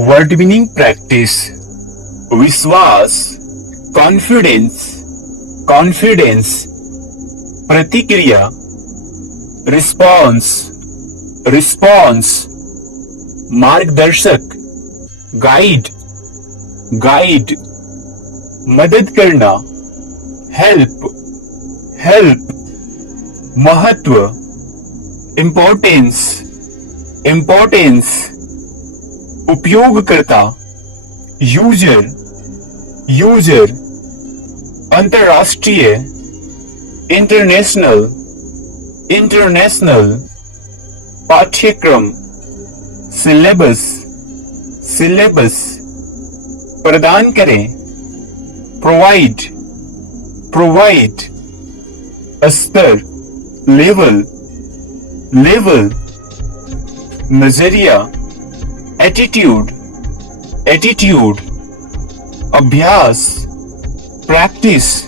Word meaning practice. विश्वास, confidence, confidence. प्रतिक्रिया, response, response. मार्गदर्शक, गाइड, गाइड। मदद करना, हेल्प, हेल्प। महत्व, इम्पोर्टेंस, इम्पोर्टेंस। उपयोगकर्ता, यूजर, यूजर। अंतरराष्ट्रीय, इंटरनेशनल, इंटरनेशनल। पाठ्यक्रम, सिलेबस, सिलेबस। प्रदान करें, प्रोवाइड, प्रोवाइड। स्तर, लेवल, लेवल। नजरिया, एटीट्यूड, एटीट्यूड। अभ्यास, प्रैक्टिस,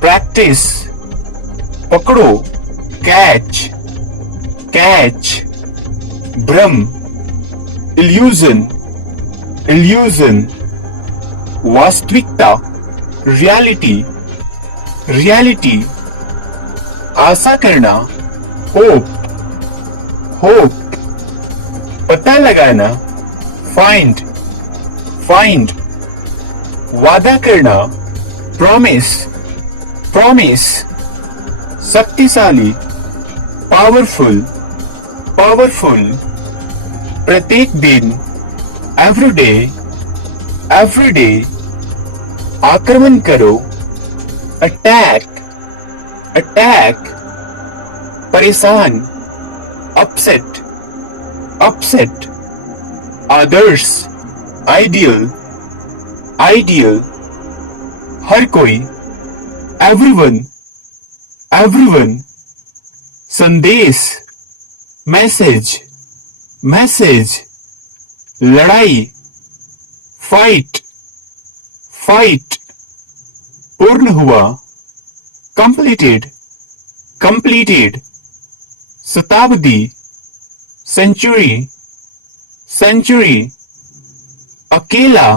प्रैक्टिस। पकड़ो, कैच, कैच। भ्रम, इल्यूजन, इल्यूजन। वास्तविकता, रियलिटी, रियलिटी। आशा करना, होप, होप। पता लगाना, फाइंड, फाइंड। वादा करना, प्रॉमिस, प्रॉमिस। शक्तिशाली, पावरफुल, पावरफुल। प्रत्येक दिन, एवरीडे, एवरीडे। आक्रमण करो, अटैक, अटैक। परेशान, अपसेट, अपसेट। आदर्श, आइडियल, आइडियल। हर कोई, एवरीवन, एवरीवन। संदेश, मैसेज, मैसेज। लड़ाई, फाइट, फाइट। पूर्ण हुआ, कंप्लीटेड, कंप्लीटेड। शताब्दी, सेंचुरी, सेंचुरी। अकेला,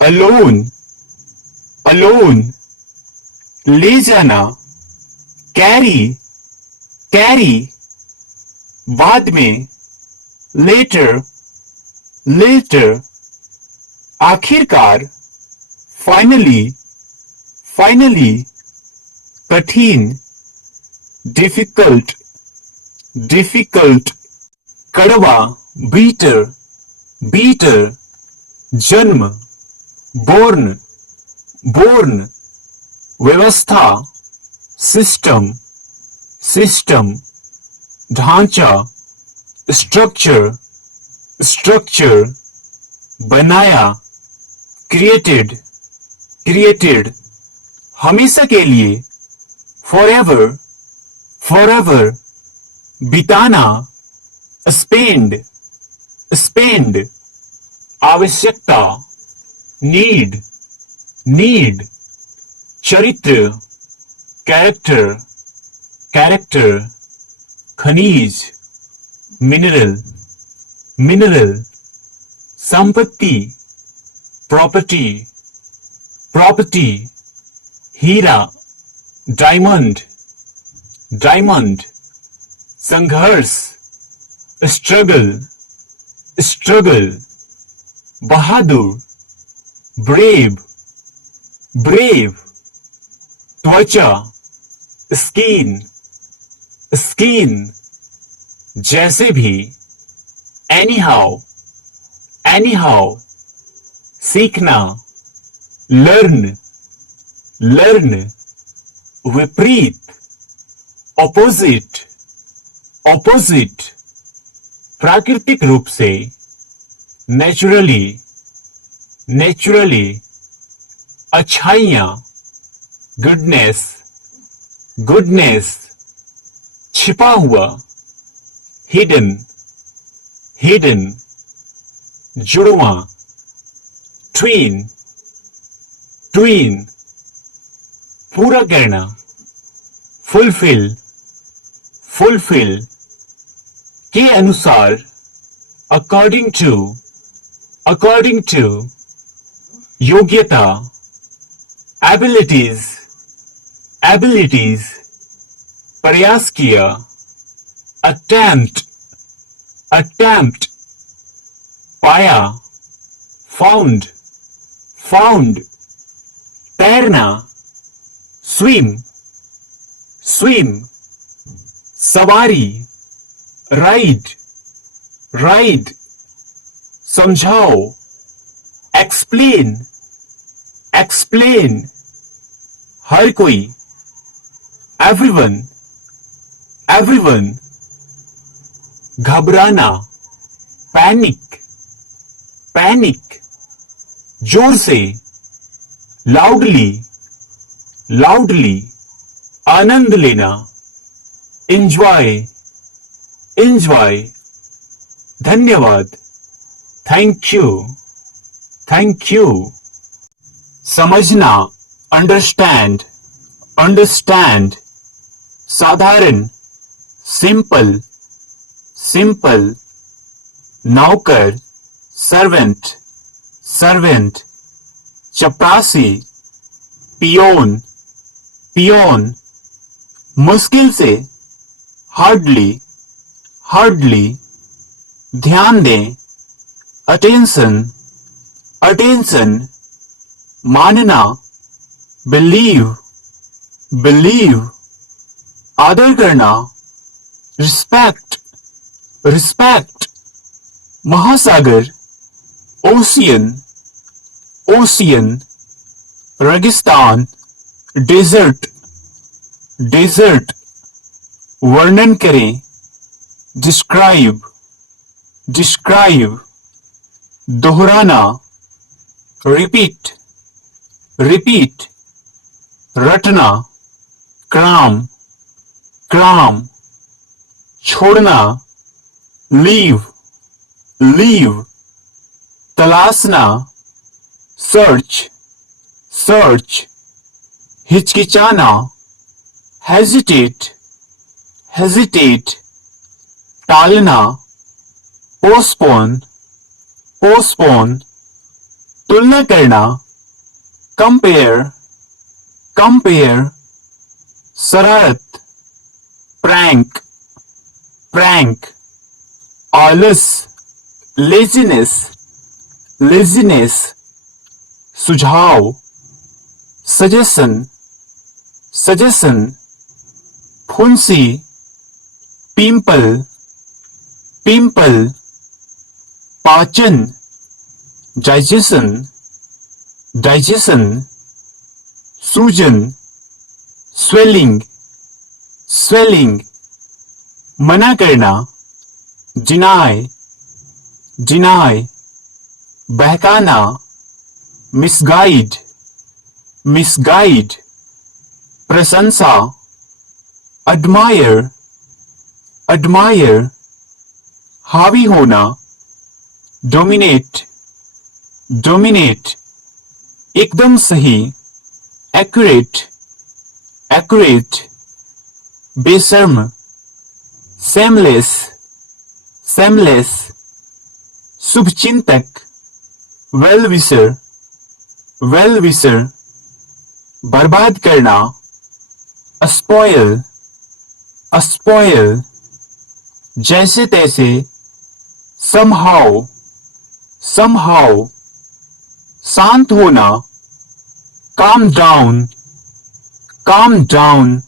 अलोन, अलोन। ले जाना, कैरी, कैरी। बाद में, लेटर, लेटर। आखिरकार, फाइनली, फाइनली। कठिन, डिफिकल्ट, डिफिकल्ट। कड़वा, बीटर, बीटर। जन्म, बोर्न, बोर्न। व्यवस्था, सिस्टम, सिस्टम। ढांचा, स्ट्रक्चर, स्ट्रक्चर। बनाया, क्रिएटेड, क्रिएटेड। हमेशा के लिए, फॉरएवर, फॉरएवर। बिताना, स्पेंड, स्पेंड। आवश्यकता, नीड, नीड। चरित्र, कैरेक्टर, कैरेक्टर। खनिज, मिनरल, मिनरल। संपत्ति, प्रॉपर्टी, प्रॉपर्टी। हीरा, डायमंड, डायमंड। संघर्ष, स्ट्रगल, स्ट्रगल। बहादुर, ब्रेव, ब्रेव। त्वचा, स्किन, स्किन। जैसे भी, एनी हाउ, एनी हाउ। सीखना, लर्न, लर्न। विपरीत, ऑपोजिट, ऑपोजिट। प्राकृतिक रूप से, नेचुरली, नेचुरली। अच्छाइयाँ, गुडनेस, गुडनेस। छिपा हुआ, हिडन, हिडन। जुड़वा, ट्वीन, ट्वीन। पूरा करना, फुलफिल, फुलफिल। के अनुसार, अकॉर्डिंग टू, according to, योग्यता, abilities, abilities, प्रयास किया, attempt, attempt, पाया, found, found, तैरना, swim, swim, सवारी, ride, ride, समझाओ, explain, explain, हर कोई, everyone, everyone, घबराना, panic, panic, जोर से, loudly, loudly, आनंद लेना, enjoy, enjoy, धन्यवाद, thank you, thank you, समझना, understand, understand, साधारण, simple, simple, नौकर, servant, servant, चपरासी, पियोन, पियोन, मुश्किल से, hardly, hardly, ध्यान दें, attention, attention, मानना, believe, believe, आदर करना, respect, respect, महासागर, ocean, ocean, रेगिस्तान, desert, desert, वर्णन करें, describe, describe, दोहराना, repeat, repeat, रटना, cram, cram, छोड़ना, leave, leave, तलाशना, search, search, हिचकिचाना, hesitate, hesitate, टालना, postpone, postpone, तुलना करना, compare, compare, शरारत, prank, prank, आलस, laziness, laziness, सुझाव, suggestion, suggestion, फुंसी, pimple, pimple, पाचन, digestion, digestion, सूजन, swelling, swelling, मना करना, deny, deny, बहकाना, misguide, misguide, प्रशंसा, admire, admire, हावी होना, dominate, dominate, एकदम सही, accurate, accurate, बेशर्म, shameless, shameless, शुभचिंतक, well wisher, well wisher, बर्बाद करना, spoil, spoil, जैसे तैसे, somehow, somehow, शांत होना, calm down, calm down,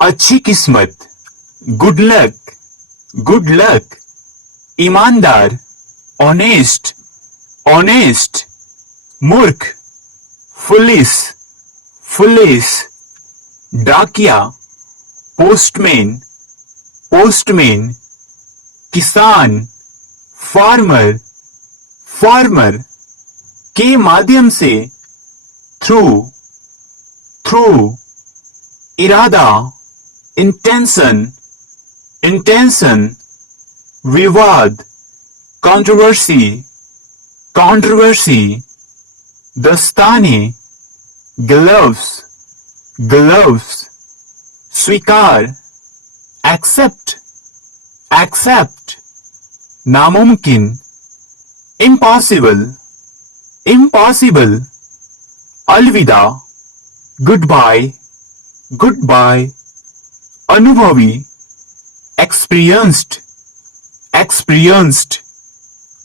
अच्छी किस्मत, good luck, good luck, ईमानदार, honest, honest, मूर्ख, foolish, foolish, डाकिया, postman, postman, किसान, farmer, farmer, के माध्यम से, through, through, इरादा, intention, intention, विवाद, controversy, controversy, दस्ताने, gloves, gloves, स्वीकार, accept, accept, नामुमकिन, impossible, impossible, अलविदा, goodbye, goodbye, अनुभवी, experienced, experienced,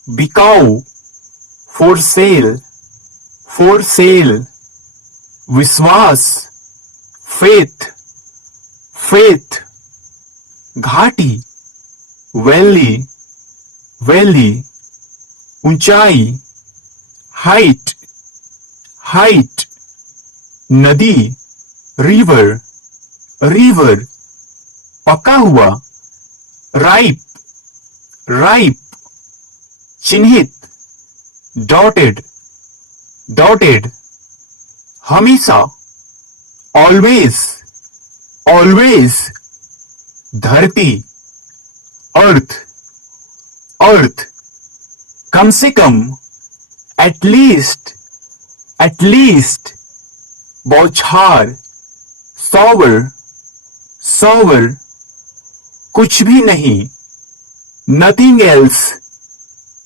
बिकाऊ, for sale, for sale, विश्वास, faith, faith, घाटी, valley, valley, ऊंचाई, height, height, नदी, river, river, पका हुआ, ripe, ripe, चिन्हित, dotted, dotted, हमेशा, always, always, धरती, earth, earth, कम से कम, at least, बौछार, sour, sour, कुछ भी नहीं, nothing else,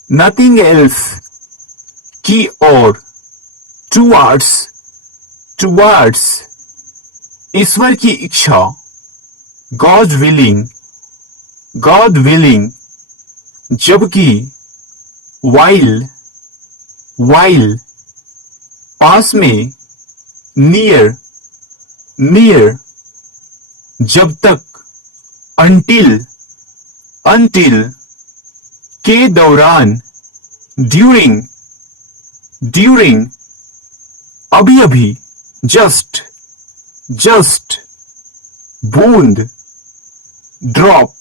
nothing else, की ओर, towards, towards, ईश्वर की इच्छा, God willing, God willing, जबकि, while, while, पास में, near, near, जब तक, until, until, के दौरान, during, during, अभी अभी, just, just, बूंद, drop,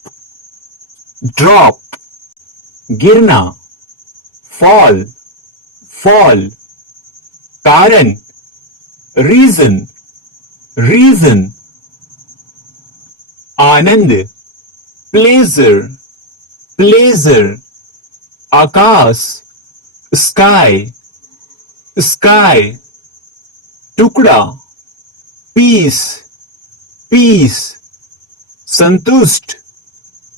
drop, गिरना, fall, fall, कारण, reason, reason, आनंद, pleasure, pleasure, आकाश, sky, sky, टुकड़ा, peace, peace, संतुष्ट,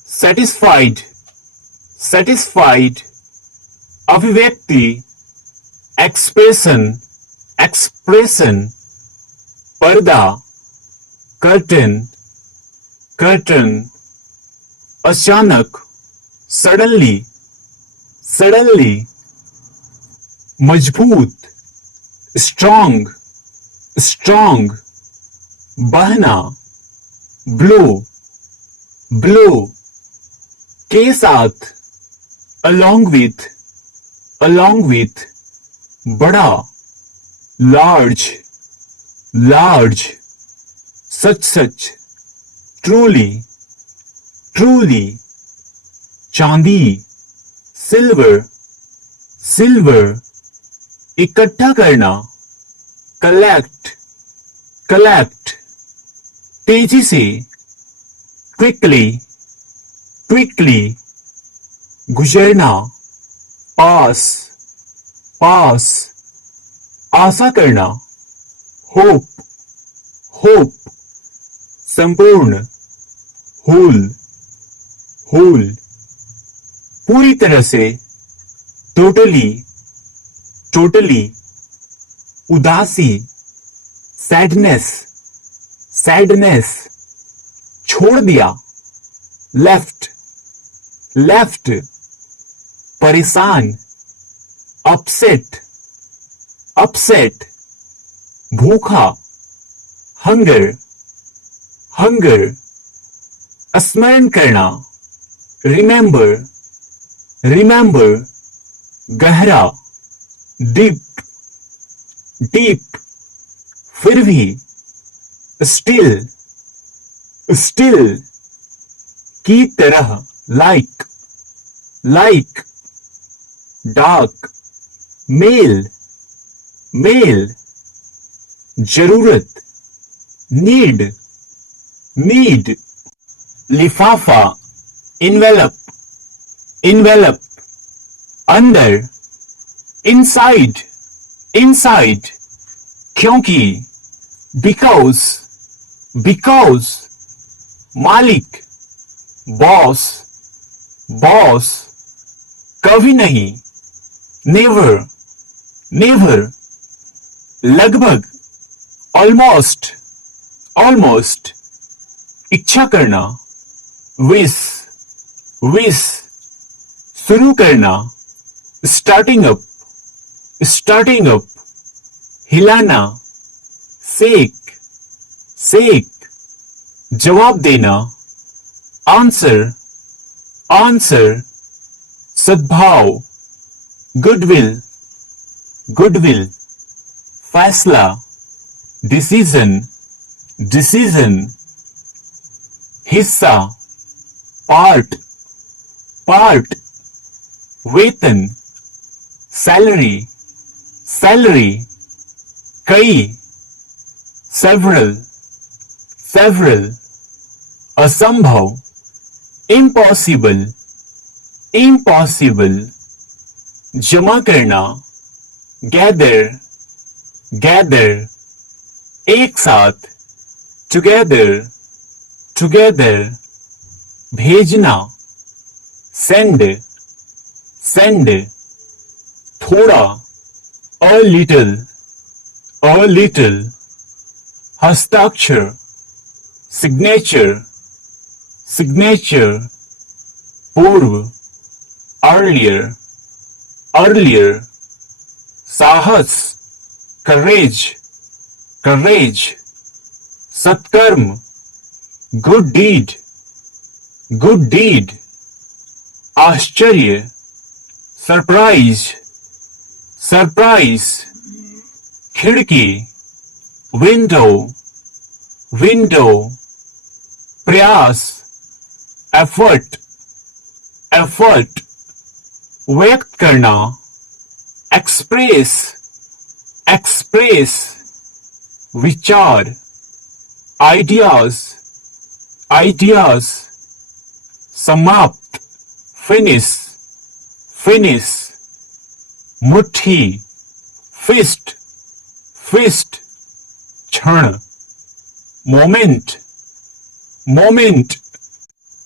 satisfied, satisfied, अभिव्यक्ति, expression, expression, पर्दा, curtain, curtain, अचानक, suddenly, suddenly, मजबूत, strong, strong, बहना, blow, blow, के साथ, along with, बड़ा, large, large, सच, truly, truly, चांदी, silver, silver, इकट्ठा करना, collect, collect, तेजी से, quickly, quickly, गुजरना, pass, pass, आशा करना, hope, hope, संपूर्ण, whole, whole, पूरी तरह से, totally, totally, उदासी, sadness, sadness, छोड़ दिया, left, left, परेशान, upset, upset, भूखा, hunger, hunger, स्मरण करना, remember, remember, गहरा, deep, deep, फिर भी, still, still, की तरह, like, like, dark, male, male, जरूरत, need, need, लिफाफा, envelope, envelope, अंदर, inside, inside, क्योंकि, because, because, मालिक, boss, boss, कभी नहीं, नेवर, नेवर, लगभग, ऑलमोस्ट, ऑलमोस्ट, इच्छा करना, विश, विश, शुरू करना, स्टार्टिंग अप, स्टार्टिंग अप, हिलाना, सेक, सेक, जवाब देना, आंसर, आंसर, सद्भाव, गुडविल, गुडविल, फैसला, डिसीजन, डिसीजन, हिस्सा, पार्ट, पार्ट, वेतन, सैलरी, सैलरी, कई, सेवरल, सेवरल, असंभव, इम्पॉसिबल, इम्पॉसिबल, जमा करना, गैदर, गैदर, एक साथ, टुगेदर, टुगेदर, भेजना, सेंड, सेंड, थोड़ा, अ लिटिल, हस्ताक्षर, सिग्नेचर, सिग्नेचर, पूर्व, अर्लियर, अर्लियर, साहस, करेज, करेज, सत्कर्म, गुड डीड, गुड डीड, आश्चर्य, सरप्राइज, सरप्राइज, खिड़की, विंडो, विंडो, प्रयास, एफर्ट, एफर्ट, व्यक्त करना, एक्सप्रेस, एक्सप्रेस, विचार, आइडियाज, आइडियाज, समाप्त, फिनिश, फिनिश, मुट्ठी, फिस्ट, फिस्ट, क्षण, मोमेंट, मोमेंट,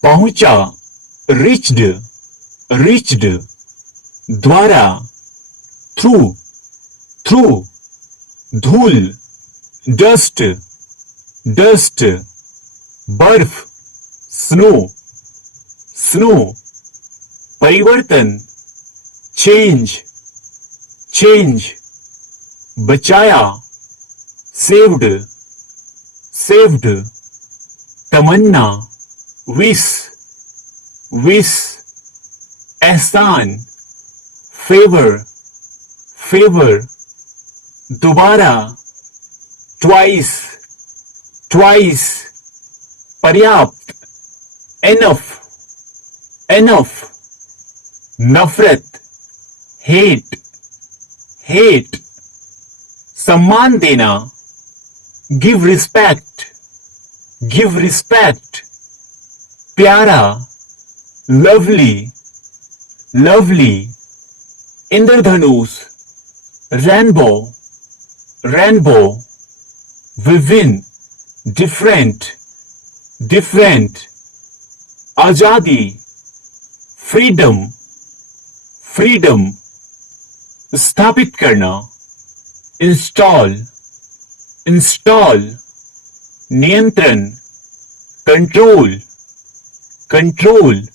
पहुंचा, रिच्ड, रिच्ड, द्वारा, थ्रू, थ्रू, धूल, डस्ट, डस्ट, बर्फ, स्नो, स्नो, परिवर्तन, चेंज, चेंज, बचाया, सेव्ड, सेव्ड, तमन्ना, विश, विश, एहसान, फेवर, फेवर, दोबारा, ट्वाइस, ट्वाइस, पर्याप्त, एनफ, एनफ, नफरत, हेट, हेट, सम्मान देना, गिव रिस्पेक्ट, गिव रिस्पेक्ट, प्यारा, लवली, लवली, इंद्रधनुष, रेनबो, रेनबो, विभिन्न, डिफरेंट, डिफरेंट, आजादी, फ्रीडम, फ्रीडम, स्थापित करना, इंस्टॉल, इंस्टॉल, नियंत्रण, कंट्रोल, कंट्रोल,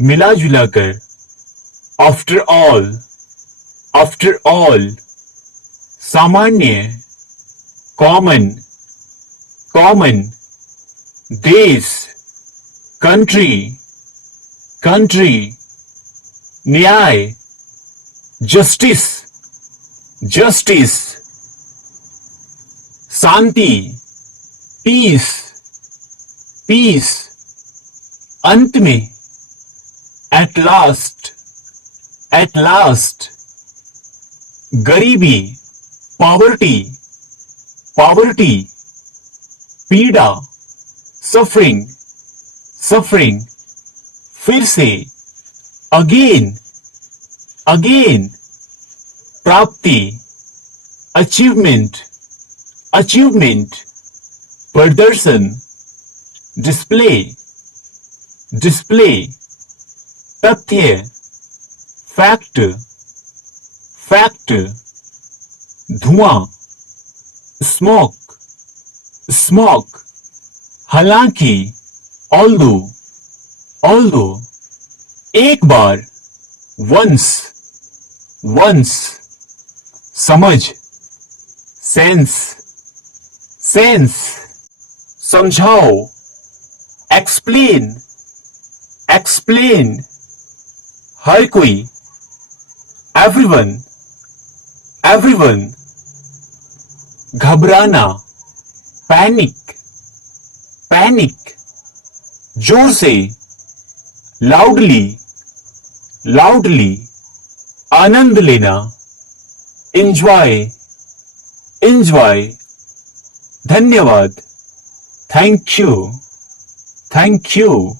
मिला जुलाकर, आफ्टर ऑल, आफ्टर ऑल, सामान्य, कॉमन, कॉमन, देश, कंट्री, कंट्री, न्याय, जस्टिस, जस्टिस, शांति, पीस, पीस, अंत में, एट लास्ट, एट लास्ट, गरीबी, पॉवर्टी, पॉवर्टी, पीड़ा, सफरिंग, सफरिंग, फिर से, अगेन, अगेन, प्राप्ति, अचीवमेंट, अचीवमेंट, प्रदर्शन, डिस्प्ले, डिस्प्ले, तथ्य, फैक्ट, फैक्ट, धुआं, स्मोक, स्मोक, हालांकि, ऑल्दो, ऑल्दो, एक बार, वंस, वंस, समझ, सेंस, सेंस, समझाओ, एक्सप्लेन, एक्सप्लेन, हर कोई, एवरीवन, एवरीवन, घबराना, पैनिक, पैनिक, जोर से, लाउडली, लाउडली, आनंद लेना, एंजॉय, एंजॉय, धन्यवाद, थैंक यू, थैंक यू।